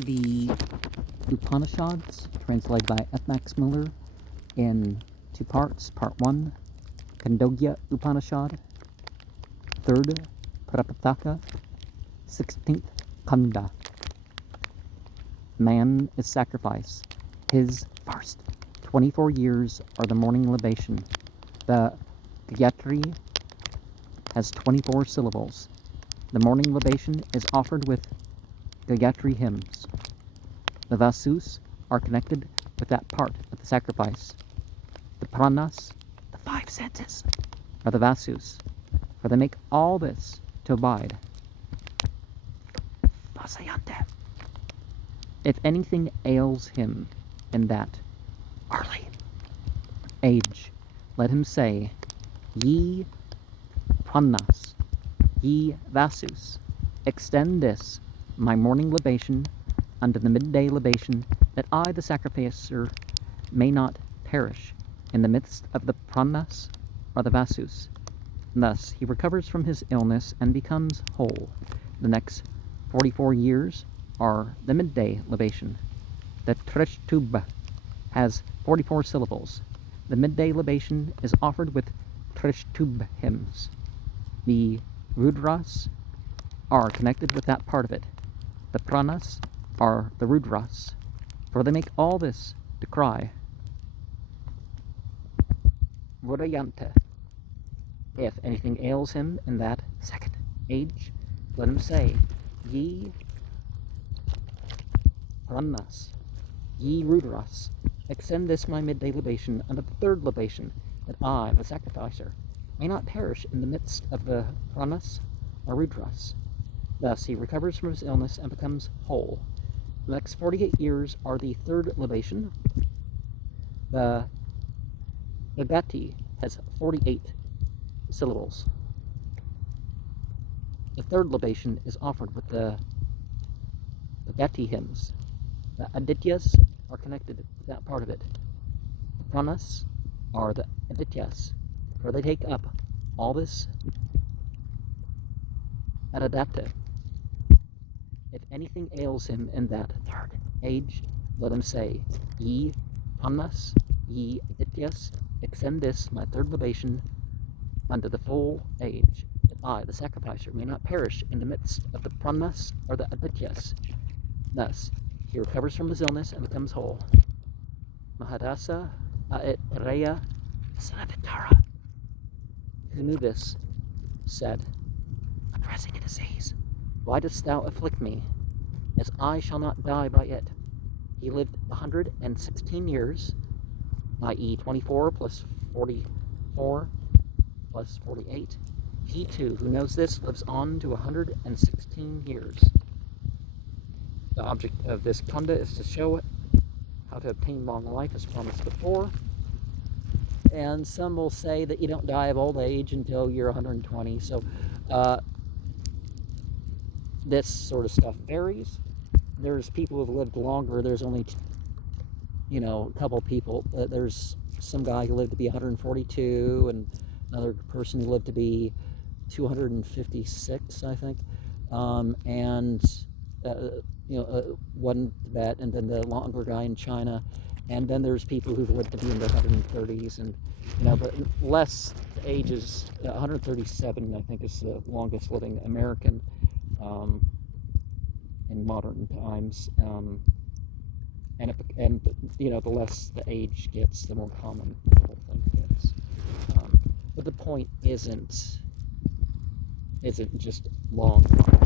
The Upanishads, translated by F. Max Muller, in two parts. Part 1, Khandogya Upanishad, 3rd Prapataka, 16th Khanda. Man is sacrifice. His first 24 years are the morning libation. The Gayatri has 24 syllables. The morning libation is offered with Gayatri hymns. The Vasus are connected with that part of the sacrifice. The Pranas, the 5 senses, are the Vasus, for they make all this to abide. Vasayante. If anything ails him in that early age, let him say, Ye Pranas, ye Vasus, extend this, my morning libation, unto the midday libation, that I, the sacrificer, may not perish in the midst of the Pranas or the Vasus. Thus he recovers from his illness and becomes whole. The next 44 years are the midday libation. The Trishtubha has 44 syllables. The midday libation is offered with Trishtubh hymns. The Rudras are connected with that part of it. The Pranas are the Rudras, for they make all this to cry. Vodayanta. If anything ails him in that second age, let him say, Ye Pranas, ye Rudras, extend this my midday libation unto the third libation, that I, the sacrificer, may not perish in the midst of the Pranas or Rudras. Thus he recovers from his illness and becomes whole. The next 48 years are the third libation. The Agati has 48 syllables. The third libation is offered with the Agati hymns. The Adityas are connected with that part of it. The Pranas are the Adityas, for they take up all this at adaptive. If anything ails him in that third age, let him say, Ye Pranas, ye Adityas, extend this, my third libation, unto the full age, that I, the sacrificer, may not perish in the midst of the Pranas or the Adityas. Thus, he recovers from his illness and becomes whole. Mahadasa Aitreya Savitara, who knew this, said, addressing a disease, Why dost thou afflict me, as I shall not die by it? He lived 116 years, i.e. 24 plus 44 plus 48. He too, who knows this, lives on to 116 years. The object of this khanda is to show how to obtain long life as promised before. And some will say that you don't die of old age until you're 120. So this sort of stuff varies. There's people who've lived longer. There's only, a couple people. There's some guy who lived to be 142, and another person who lived to be 256, I think. One Tibet, and then the longer guy in China, and then there's people who've lived to be in their 130s, and but less ages. 137, I think, is the longest living American in modern times. The less the age gets, the more common the whole thing gets. But the point isn't just long life.